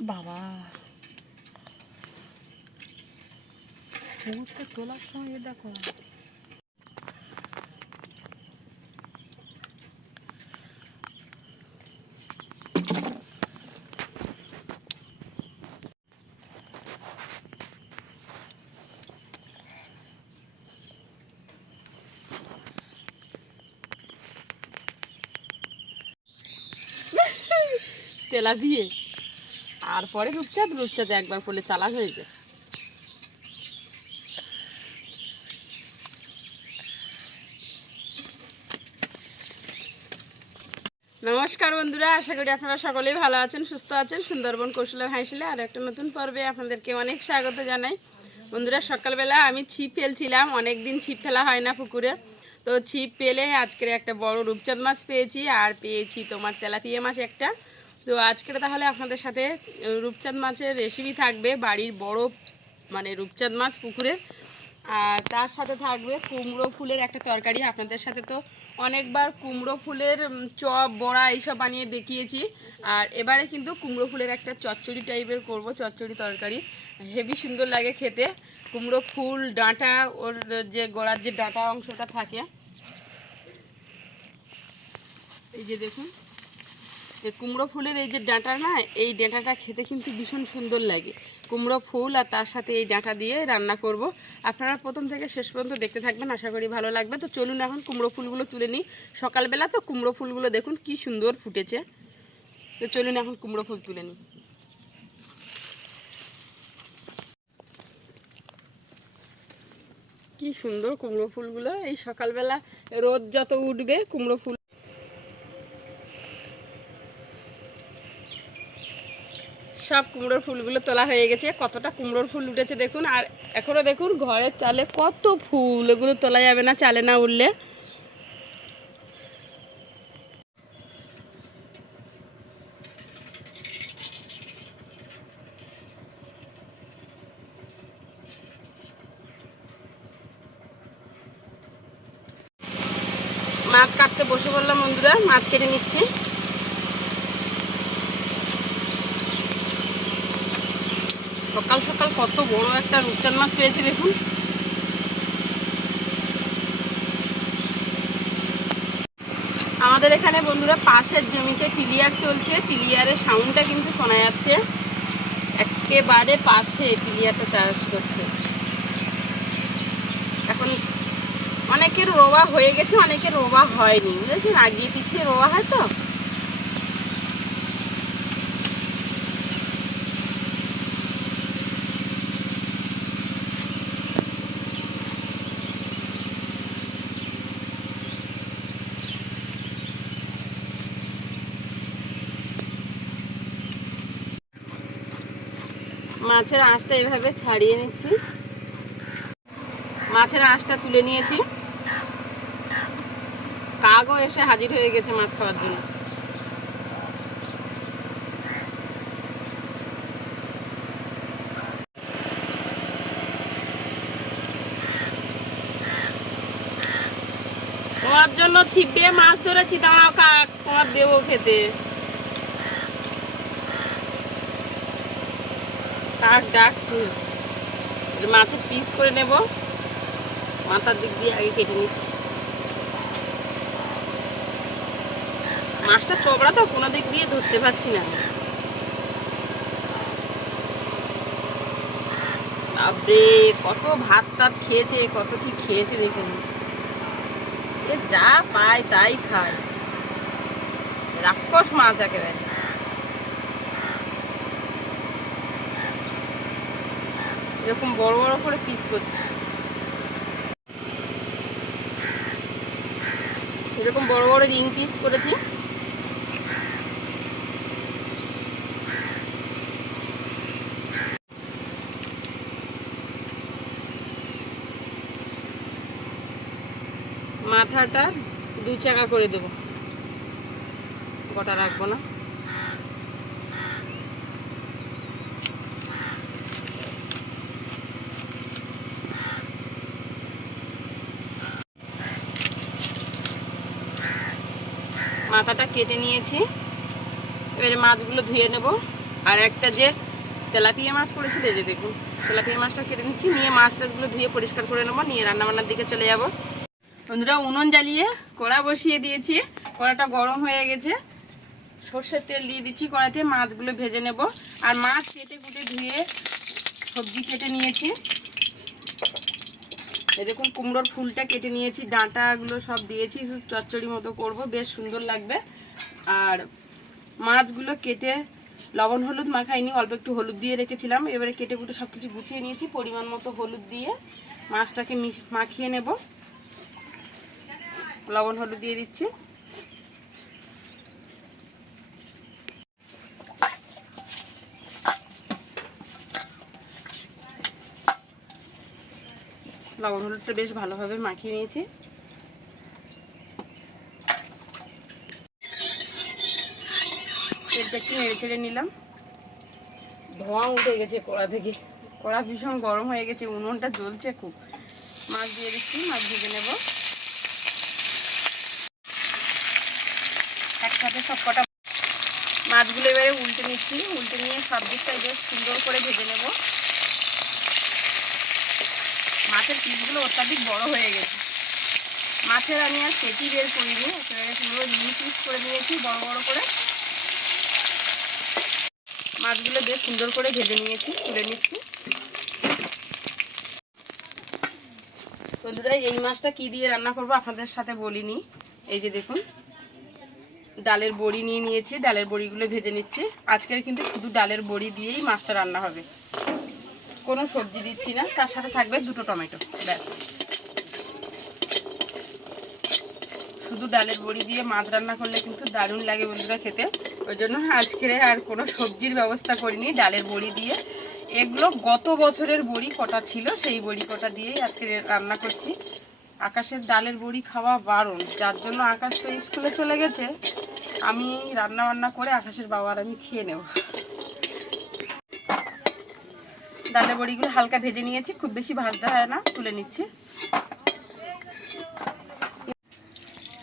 বাবা মুহূর্তে তোলার সময় দেখো তেলা দিয়ে আর পরে রূপচাঁদ একবার করলে চালাক হয়ে যায়। নমস্কার বন্ধুরা, আশা করি আপনারা সকলেই ভালো আছেন, সুস্থ আছেন। সুন্দরবন কৌশলের হাসিলে আর একটা নতুন পর্বে আপনাদেরকে অনেক স্বাগত জানাই। বন্ধুরা, সকালবেলা আমি ছিপ ফেলছিলাম, অনেক দিন ছিপ ফেলা হয় না পুকুরে, তো ছিপ পেলে আজকের একটা বড় রূপচাঁদ মাছ পেয়েছি, আর পেয়েছি তোমার তেলাপিয়া মাছ একটা। তো আজকে তাহলে আপনাদের সাথে রূপচাঁদ মাছের রেসিপি থাকবে, বাড়ির বড় মানে রূপচাঁদ মাছ পুকুরে, আর তার সাথে থাকবে কুমড়ো ফুলের একটা তরকারি। আপনাদের সাথে তো অনেকবার কুমড়ো ফুলের চপ বড়া এইসব বানিয়ে দেখিয়েছি, আর এবারে কিন্তু কুমড়ো ফুলের একটা চচ্চড়ি টাইপের করব, চচ্চড়ি তরকারি হেভি সুন্দর লাগে খেতে। কুমড়ো ফুল ডাঁটা, ওর যে গোড়ার যে ডাঁটা অংশটা থাকে, এই যে দেখুন এই কুমড়ো ফুলের এই যে ডাঁটা না, এই ডাঁটাটা খেতে কিন্তু ভীষণ সুন্দর লাগে। কুমড়ো ফুল আর তার সাথে এই ডাঁটা দিয়ে রান্না করব। আপনারা প্রথম থেকে শেষ পর্যন্ত দেখতে থাকবেন, আশা করি ভালো লাগবে। তো চলুন এখন কুমড়ো ফুলগুলো তুলে নিই। সকালবেলা তো কুমড়ো ফুলগুলো দেখুন কি সুন্দর ফুটেছে। তো চলুন এখন কুমড়ো ফুল তুলে নিই। কি সুন্দর কুমড়ো ফুলগুলো, এই সকালবেলা রোদ যত উঠবে কুমড়ো ফুল সব কুমড়োর ফুলগুলো তোলা হয়ে গেছে। কতটা কুমড়োর ফুল উঠেছে দেখুন, আর এখনও দেখুন ঘরের চালে কত ফুল, এগুলো তোলা যাবে না চালে না উঠলে। মাছ কাটতে বসে পড়লাম বন্ধুরা, মাছ কেটে নিচ্ছি। সকাল সকাল কত বড় একটা রূপচাঁদ মাছ পেয়েছি দেখুন। আমাদের এখানে বন্ধুরা পাশের জমিতে টিলিয়ার চলছে, টিলিয়ারের সাউন্ডটা কিন্তু শোনা যাচ্ছে। একেবারে পাশে টিলিয়ারটা চাষ করছে। এখন অনেকের রোয়া হয়ে গেছে, অনেকের রোয়া হয়নি, বুঝেছেন, আগিয়ে পিছিয়ে রোয়া হয় তো। মাছের আঁশটা এভাবে ছাড়িয়ে নিচ্ছি, মাছের আঁশটা তুলে নিয়েছি। কাকও এসে হাজির হয়ে গেছে মাছ খাওয়ার জন্য। তোমার জন্য ছিপ দিয়ে মাছ ধরেছি, দাঁড়াও কাক, তোমার দেবো খেতে। কাক ডাকছে, মাছের পিস করে নেব, মাথার দিক দিয়ে আগে কেটে নিচ্ছি। মাছটা চবড়া তো, কোনো দিক দিয়ে ধরতে পারছি না। বাপরে কত ভাত টাত খেয়েছে, কত কি খেয়েছে দেখুন। এ যা পায় তাই খায়, রাক্ষস মাছ একেবারে। এরকম বড় বড় করে পিস করছি, এরকম বড় বড় রিং পিস করেছি। মাথাটা 2 চাকা করে দেব, গোটা রাখবো না। মাথাটা কেটে নিয়েছি, এবারে মাছগুলো ধুয়ে নেব। আর একটা যে তেলাপিয়া মাছ পড়েছিল, এই যে দেখুন তেলাপিয়া মাছটা কেটে নিচ্ছি, নিয়ে মাছ টাছগুলো ধুয়ে পরিষ্কার করে নেবো, নিয়ে রান্নাবান্নার দিকে চলে যাব। বন্ধুরা উনুন জ্বালিয়ে কড়া বসিয়ে দিয়েছি, কড়াটা গরম হয়ে গেছে, সর্ষের তেল দিয়ে দিচ্ছি কড়াইতে, মাছগুলো ভেজে নেব। আর মাছ কেটে কুটে ধুয়ে সবজি কেটে নিয়েছি, এই দেখুন কুমড়োর ফুলটা কেটে নিয়েছি, ডাঁটাগুলো সব দিয়েছি, চচ্চড়ি মতো করব, বেশ সুন্দর লাগবে। আর মাছগুলো কেটে লবণ হলুদ মাখাইনি, অল্প একটু হলুদ দিয়ে রেখেছিলাম, এবারে কেটে কুটে সব কিছু গুছিয়ে নিয়েছি, পরিমাণ মতো হলুদ দিয়ে মাছটাকে মাখিয়ে নেব। লবণ হলুদ দিয়ে দিচ্ছি, লবণ হলুদটা বেশ ভালোভাবে মাখিয়ে নিয়েছি। তেলটা একটু নেড়ে ছেড়ে নিলাম, ধোঁয়া উঠে গেছে কড়া থেকে, কড়া ভীষণ গরম হয়ে গেছে, উনুনটা জ্বলছে খুব। মাছ দিয়ে দিচ্ছি, মাছ ভেজে নেব একসাথে সব কটা। মাছগুলো এবারে উল্টে নিচ্ছি, উল্টে নিয়ে সব দিকটাই বেশ সুন্দর করে ভেজে নেব। মাছের পিসগুলো অত্যাধিক বড় হয়ে গেছে, মাছের আমি আর সেটি বের করিনি, একেবারে পুরো রিং পিস করে নিয়েছি বড় বড় করে। মাছগুলো বেশ সুন্দর করে ভেজে নিয়েছি, তুলে নিচ্ছি। বন্ধুরা এই মাছটা কি দিয়ে রান্না করব আপনাদের সাথে বলিনি, এই যে দেখুন ডালের বড়ি নিয়ে নিয়েছি, ডালের বড়িগুলো ভেজে নিচ্ছি। আজকের কিন্তু শুধু ডালের বড়ি দিয়েই মাছটা রান্না হবে, কোনো সবজি দিচ্ছি না, তার সাথে থাকবে দুটো টমেটো, ব্যাস। শুধু ডালের বড়ি দিয়ে মাছ রান্না করলে কিন্তু দারুণ লাগে বন্ধুরা খেতে, ওই জন্য আজকে আর কোনো সবজির ব্যবস্থা করিনি, ডালের বড়ি দিয়ে। এগুলো গত বছরের বড়ি কটা ছিল, সেই বড়ি কটা দিয়েই আজকে রান্না করছি। আকাশের ডালের বড়ি খাওয়া বারণ, যার জন্য আকাশ তো স্কুলে চলে গেছে, আমি রান্না বান্না করে আকাশের বাবার আমি খেয়ে নেব। ডালের বড়িগুলো হালকা ভেজে নিয়েছি, খুব বেশি ভাজতে হয় না, তুলে নিচ্ছি।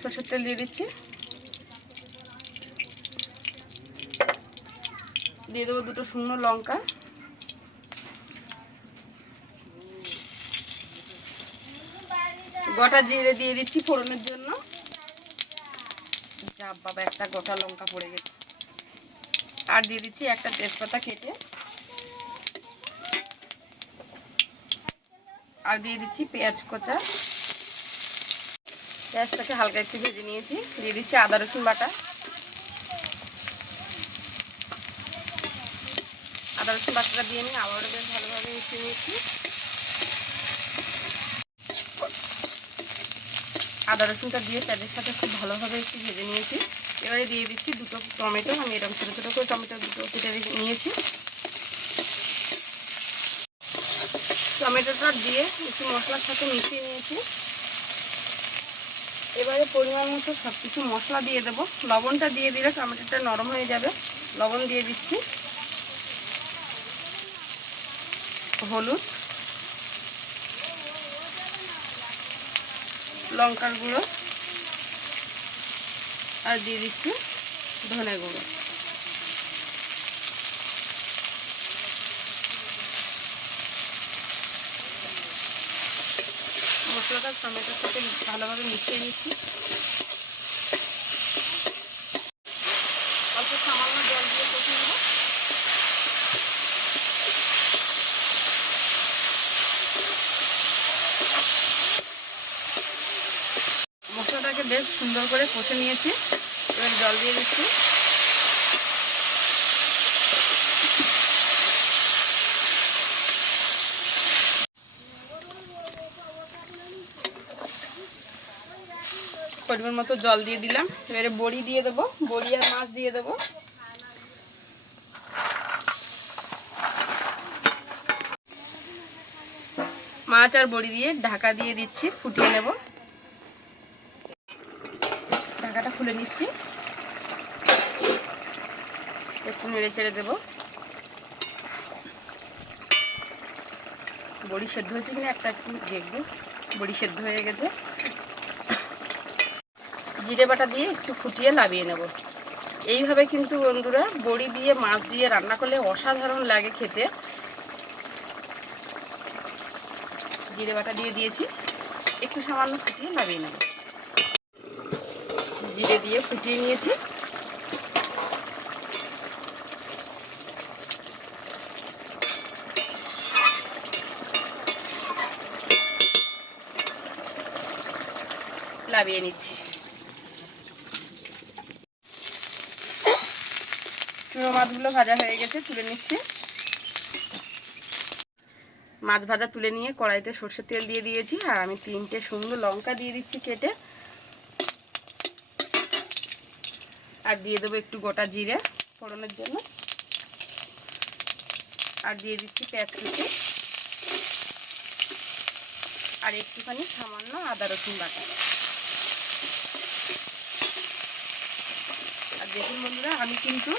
সরষের তেল দিয়ে দিচ্ছি, দিয়ে দেবো দুটো শুকনো লঙ্কা, গোটা জিরে দিয়ে দিচ্ছি ফোড়নের জন্য। যা বাবা একটা গোটা লঙ্কা পড়ে গেছে। আর দিয়ে দিচ্ছি একটা তেজপাতা কেটে, আর দিয়ে দিচ্ছি পেঁয়াজ কোচা, পেঁয়াজটাকে হালকা একটু ভেজে নিয়েছি, দিয়ে দিচ্ছি আদা রসুন বাটা, আদা রসুন বাটাটা দিয়ে নিয়ে আবারও বেশ ভালোভাবে মিশিয়ে নিয়েছি। আদা রসুনটা দিয়ে তাদের সাথে খুব ভালোভাবে একটু ভেজে নিয়েছি। এবারে দিয়ে দিচ্ছি দুটো টমেটো, আমি এরকম ছোটো ছোটো করে টমেটো দুটো কেটে নিয়েছি। টমেটোটা দিয়ে একটু মশলার সাথে মিশিয়ে নিয়েছি। এবারে পরিমাণ মতো সব কিছু মশলা দিয়ে দেবো, লবণটা দিয়ে দিলে টমেটোটা নরম হয়ে যাবে, লবণ দিয়ে দিচ্ছি, হলুদ, লঙ্কার গুঁড়ো, আর দিয়ে দিচ্ছি ধনে গুঁড়ো। মশলাটা টমেটোর সাথে ভালোভাবে মিশিয়ে নিচ্ছি, অল্প সামান্য জল দিয়ে কষে নেব। মশলাটাকে বেশ সুন্দর করে কষে নিয়েছি, এবার জল দিয়ে দিচ্ছি। পরিমাণ মতো জল দিয়ে দিলাম, এবারে বড়ি দিয়ে দেবো, বড়ি আর মাছ দিয়ে দেবো। মাছ আর বড়ি দিয়ে ঢাকা দিয়ে দিচ্ছি, ফুটিয়ে নেব। ঢাকাটা খুলে নিচ্ছি, একটু নেড়ে ছেড়ে দেবো। বড়ি সেদ্ধ হয়েছে কিনা একটা একটু দেখবো, বড়ি সেদ্ধ হয়ে গেছে। জিরে বাটা দিয়ে একটু ফুটিয়ে নামিয়ে নেব। এইভাবে কিন্তু বন্ধুরা বড়ি দিয়ে মাছ দিয়ে রান্না করলে অসাধারণ লাগে খেতে। জিরে বাটা দিয়ে দিয়েছি, একটু সামান্য ফুটিয়ে নামিয়ে নেব। জিরে দিয়ে ফুটিয়ে নিয়েছি। নামিয়ে নিচ্ছি। চুনো মাছগুলো ভাজা হয়ে গেছে, তুলে নিচ্ছি। মাছ ভাজা তুলে নিয়ে কড়াইতে সরষের তেল দিয়ে দিয়েছি, আর আমি 3টে শুকনো লঙ্কা দিয়ে দিচ্ছি কেটে। আর দিয়ে দেবো একটু গোটা জিরে ফোড়নের জন্য। আর দিয়ে দিচ্ছি পেঁয়াজ কুচি, আর একটুখানি সামান্য আদা রসুন বাটা। আর দেখুন বন্ধুরা, আমি কিন্তু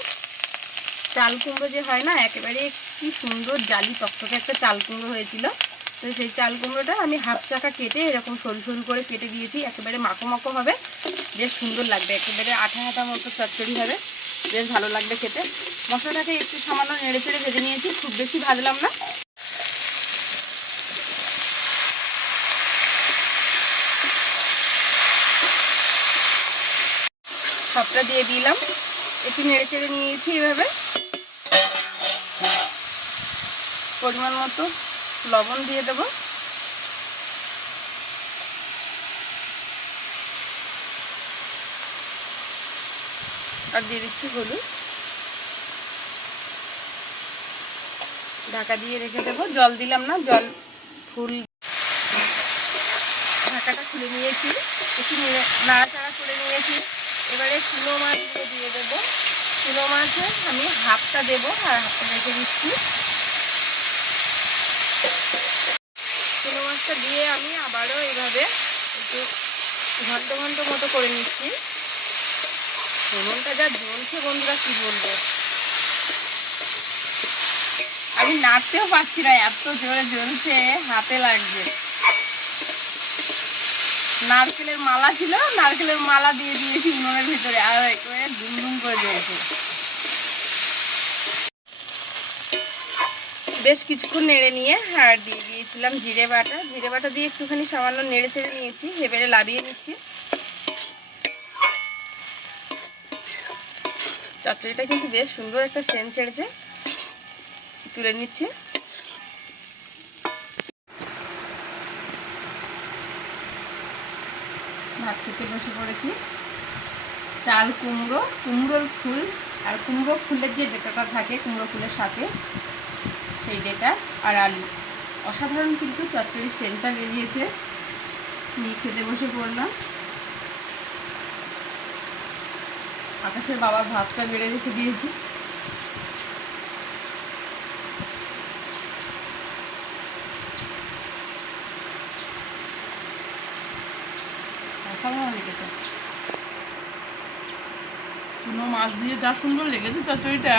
চাল কুমড়ো যে হয় না, একেবারে কি সুন্দর জালি টকটকে একটা চাল কুমড়ো হয়েছিল। তো সেই চাল কুমড়োটা আমি হাফ চাকা কেটে এরকম সরু সরু করে কেটে দিয়েছি। একেবারে মাখো মাখো হবে, বেশ সুন্দর লাগবে, একেবারে আঠা আঠা মতো চচ্চড়ি হবে, বেশ ভালো লাগবে খেতে। মশলাটাকে একটু সামান্য নেড়ে চেড়ে ভেজে নিয়েছি, খুব বেশি ভাজলাম না। সবটা দিয়ে দিলাম, একটু নেড়ে চেড়ে নিয়েছি এভাবে। পরিমাণ মতো লবণ দিয়ে দেবো, আর দিয়ে দিচ্ছি হলুদ। ঢাকা দিয়ে রেখে দেবো, জল দিলাম না, জল ফুল। ঢাকাটা খুলে নিয়েছি, একটু নাড়াচাড়া করে নিয়েছি। এবারে চুনো মাছগুলো দিয়ে দেবো। চুনো মাছে আমি হাফটা দেবো, আর হাফটা রেখে দিচ্ছি। চুনো মাছটা দিয়ে আমি আবারও এইভাবে একটু ঘন্ট ঘন্ট মতো করে নিচ্ছি। উনুনটা যা জ্বলছে বন্ধুরা, কি বলবো, আমি নাড়তেও পারছি না, এত জোরে জ্বলছে, হাতে লাগছে। নারকেলের মালা ছিল, নারকেলের মালা দিয়ে দিয়েছি উনুনের ভিতরে, আর একেবারে দুমদুম করে জ্বলছে। বেশ কিছুক্ষণ নেড়ে নিয়ে আর দিয়ে দিয়েছিলাম জিরে বাটা। জিরে বাটা দিয়ে একটুখানি সামান্য নেড়ে চেড়ে নিয়েছি, এবারে লাবিয়ে নিচ্ছি। চচ্চড়িটা কিন্তু বেশ সুন্দর একটা সেন্ট ছেড়েছে, তুলে নিচ্ছি। ভাত খেতে বসে পড়েছি। চাল কুমড়ো, কুমড়োর ফুল, আর কুমড়ো ফুলের যে ডেটাটা থাকে কুমড়ো ফুলের সাথে, সেই ডেটা আর আলু, অসাধারণ কিন্তু চচ্চড়ির সেন্টটা বেরিয়েছে। নিয়ে খেতে বসে পড়লাম। আকাশের বাবার ভাতটা বেড়ে রেখে দিয়েছি। অসাধারণ লেগেছে, চুনো মাছ দিয়ে যা সুন্দর লেগেছে চচ্চড়িটা।